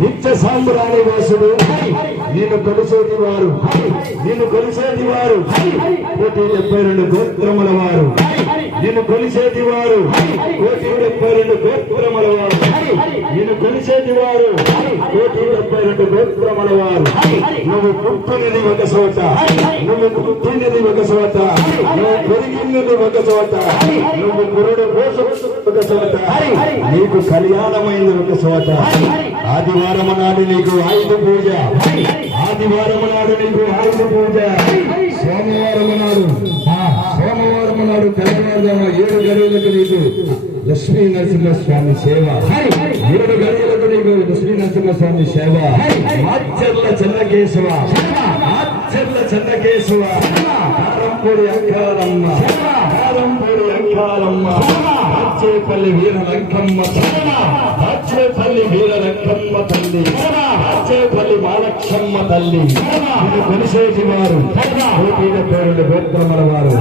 నిత్య సాంబ్రాణి వాసుడు నేను కొలిసేటి వారు 172 గోత్రముల వారు నేను కొలిసేటి వారు 172 గోత్రముల వారు నేను కొలిసేటి వారు 172 గోత్రముల వారు నువ్వు పుట్టినది ఒక చోట నువ్వు పుట్టినది ఒక చోట నువ్వు పెరిగినది ఒక చోట నువ్వు గురుడు ఒక చోట నీకు కళ్యాణమైంది ఒక చోట ఆదివారం నాడు నీకు ఆయుధ పూజ ఆదివారం నాడు నీకు ఆయుధ పూజ సోమవారం నాడు తెలంగాణ 7 గడియలకు నీకు లక్ష్మీ నరసింహస్వామి సేవ 7 గడియలకు నీకు లక్ష్మీ నరసింహస్వామి సేవ ఆచర్ల చెన్నకేశవ కారంపూడి అంకారమ్మ రాచేపల్లి వీర రంకమ్మ తల్లి రాచేపల్లి మాలక్షమ్మ తల్లి ఇది కొలిసేటి వారు 172 గోత్రముల వారు